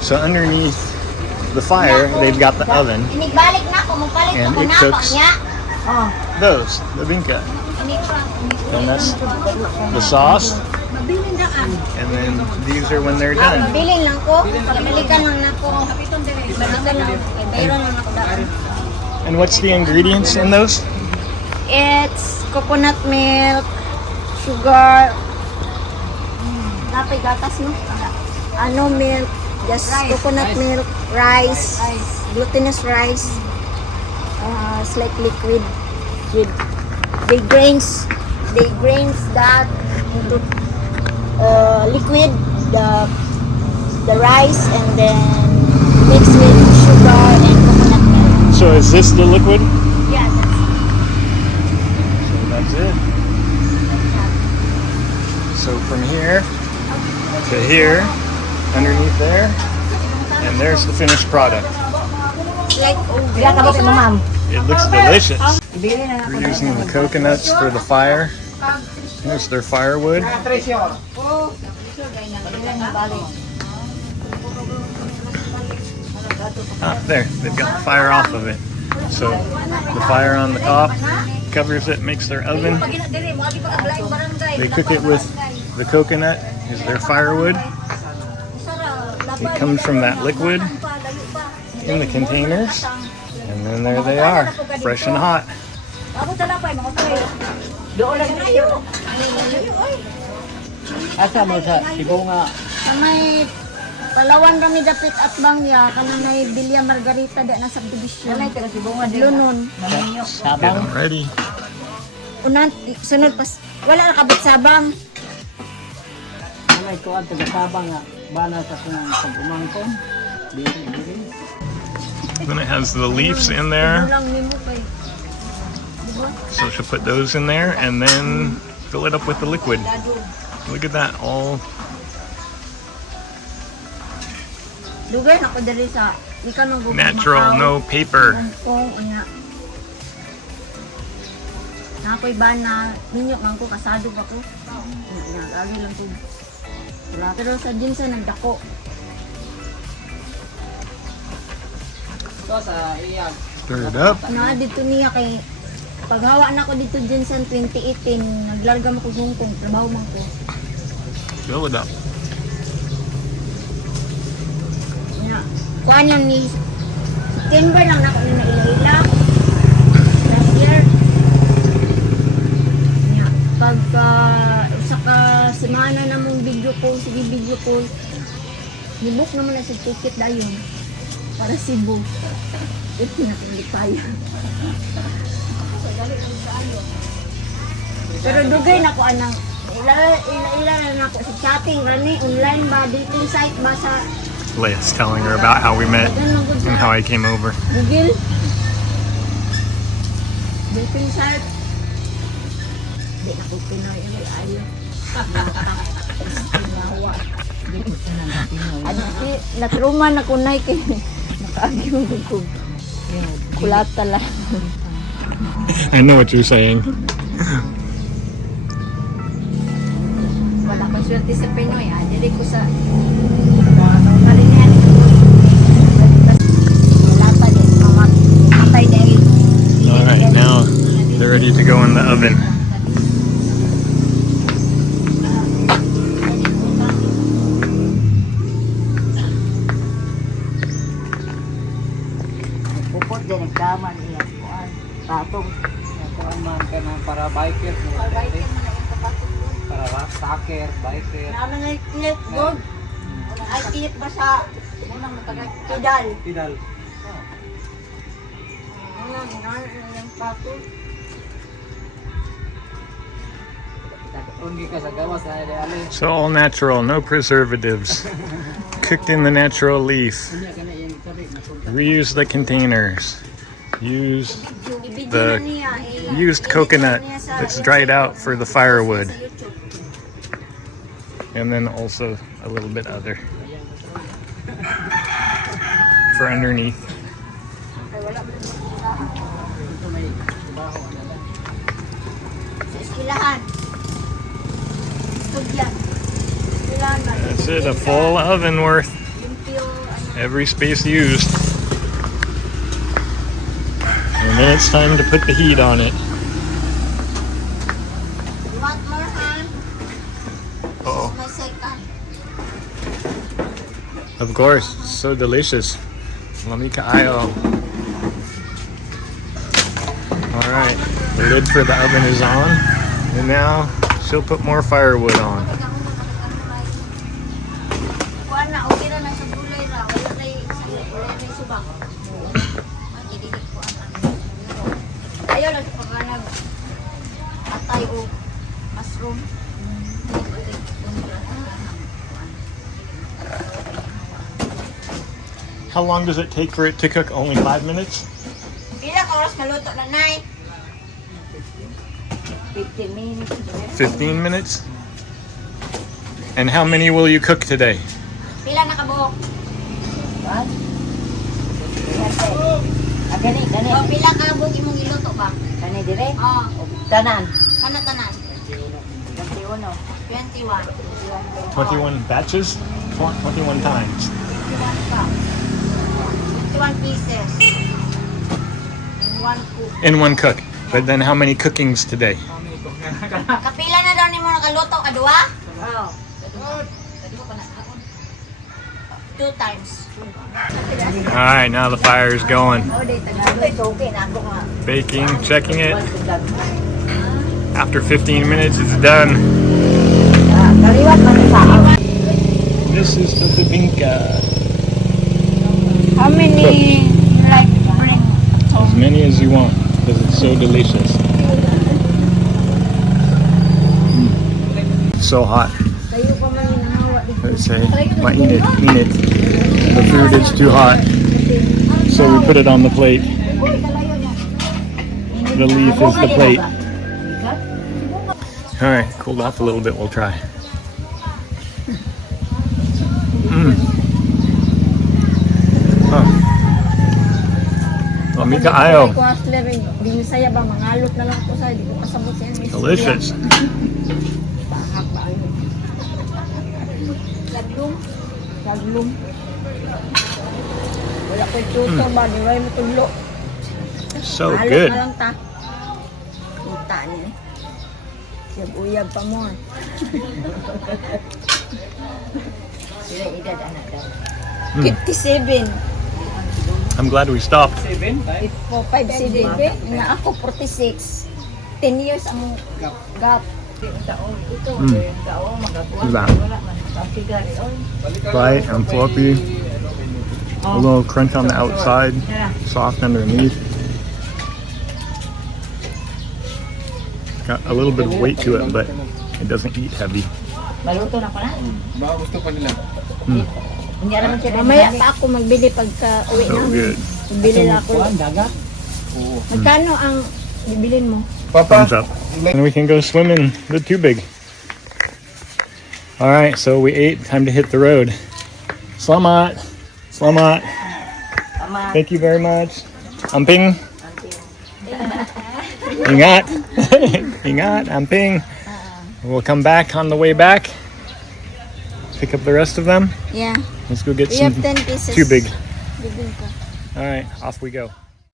So underneath the fire, they've got the oven, and it cooks those, the bibingka. And that's the sauce. And then these are when they're done. And what's the ingredients in those? It's coconut milk, sugar, milk, just coconut milk, rice, glutinous rice, it's like liquid. They grains that into liquid, the rice, and then mix with sugar and coconut milk. So is this the liquid? Yeah, That's it. So from here to here, underneath there, and there's the finished product. It looks delicious. We're using the coconuts for the fire. Here's their firewood. There, they've got the fire off of it. So the fire on the top covers it, makes their oven. They cook it with the coconut, is their firewood. It comes from that liquid in the containers. And then there they are, fresh and hot. Asa mo sa Cebu nga? May Palawan kami dapit at Bangya, kanang may Villa Margarita da na subdivision. Lunon. Get them ready. Unan, sunod pas, wala na kabit sabang. May tuwan taga Sabang nga bana sa kung pag-umangkon. Dili. Then it has the leaves in there. Lang nimo kay. So she'll put those in there and then fill it up with the liquid. Look at that, all Dugay na ko diri sa ikan ng natural, no paper. Kung unya. Na ako'y bana, ninyo man ko kasado pa ko. Unya, lagi lang to. Pero sa jinsa nagdako. So sa iyang Stir it up. Na dito niya kay paghawa na ko dito jinsan 2018, naglarga mo ko Hong Kong, trabaho man ko. Fill it up. Kuan yan ni September lang na ako na ilaila last year. Yeah. Pagka usa ka semana na mong video call, sige video call. Nibook naman na sa ticket dayon para Cebu. Ito na hindi kaya. Pero dugay na ko anang ila na ako sa chatting rani online ba dating site ba sa Leia's telling her about how we met and how I came over. Google. Dating site. Di na ko Pinoy ayo. Natruman ako na kay nakaagyo ko. Kulata lang. I know what you're saying. Wala ko swerte sa Pinoy dili ko sa Alright, now they're ready to go in the oven. pupot din nagdaman iya kuan. Tatong kuan man kana para biker para stacker, biker. Ano nga clip gold? Ay clip ba sa unang matagay pedal? So all natural, no preservatives. Cooked in the natural leaf. Reuse the containers. Use the used coconut that's dried out for the firewood. And then also a little bit other for underneath. That's it, a full oven worth. Every space used. And then it's time to put the heat on it. You want more, huh? Uh-oh. My second. Of course, so delicious. Bibingka ayo. All right, the lid for the oven is on, and now she'll put more firewood on. Kuan na, okay na sa gulay ra. Wala kay subak. Magidikit ko ang ayaw lang pagkanag atay o mushroom. How long does it take for it to cook? Only 5 minutes? Pila ka oras maluto na nay? 15 minutes. 15 minutes? And how many will you cook today? Pila na kabuok? What? Gani. O pila ka buok imong iluto ba? Gani dire? Oh, Tanan. kana tanan. 21. 21. 21 batches? 21 times. 21 cup. 21 pieces. In one cook. In one cook. But then how many cookings today? Kapila na daw nimo nakaluto kadua? Oo. 2 times. All right, now the fire is going. Oh, day tagalog. Okay na ako nga. Baking, checking it. After 15 minutes, it's done. Kaliwat man sa. This is the bibingka. How many like bring? As many as you want, because it's so delicious. It's so hot. Kayo pa man hinahawa dito. Let's say, mainit. The food is too hot, so we put it on the plate. The leaf is the plate. All right, cooled off a little bit. We'll try. Bibingka ayo. Binisaya ba mangalot na lang ko sa di ko kasabot sa yan. Delicious. Laglum. Wala ko tuto ba di way mo tudlo. So good. Lang ta. Kita ni. Uyab pa mo. Sila edad anak daw. 57. I'm glad we stopped. 57. Na ako 46. 10 years ang gap. Light and fluffy. A little crunch on the outside, soft underneath. Got a little bit of weight to it, but it doesn't eat heavy. Maluto na ko na. Baka gusto pa nila. Hindi alam siya. Mamaya pa ako magbili pagka uwi So namin. good. Bibili lang ako. Dagat. Magkano ang bibilin mo? Thumbs up. And we can go swimming the tubig. All right, so we ate. Time to hit the road. Salamat. Salamat. Thank you very much. Amping. Ingat. Ingat. Amping. We'll come back on the way back. Pick up the rest of them. Yeah. Let's go get We some have 10 pieces. tubig. Bibingka. All right, off we go.